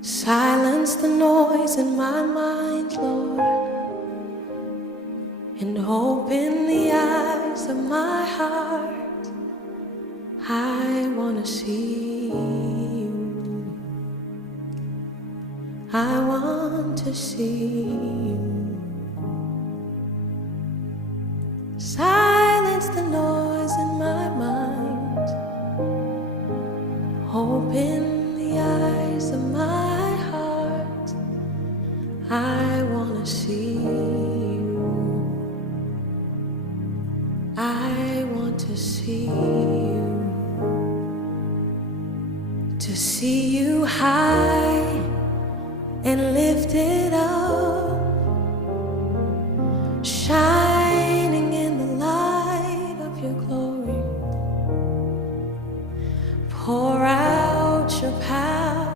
Silence the noise in my mind, Lord, and open the eyes of my heart. I want to see you. I want to see you. Silence the noise in my mind. Open the eyes of my heart. I want to see you. I want to see you. To see you high and lifted up,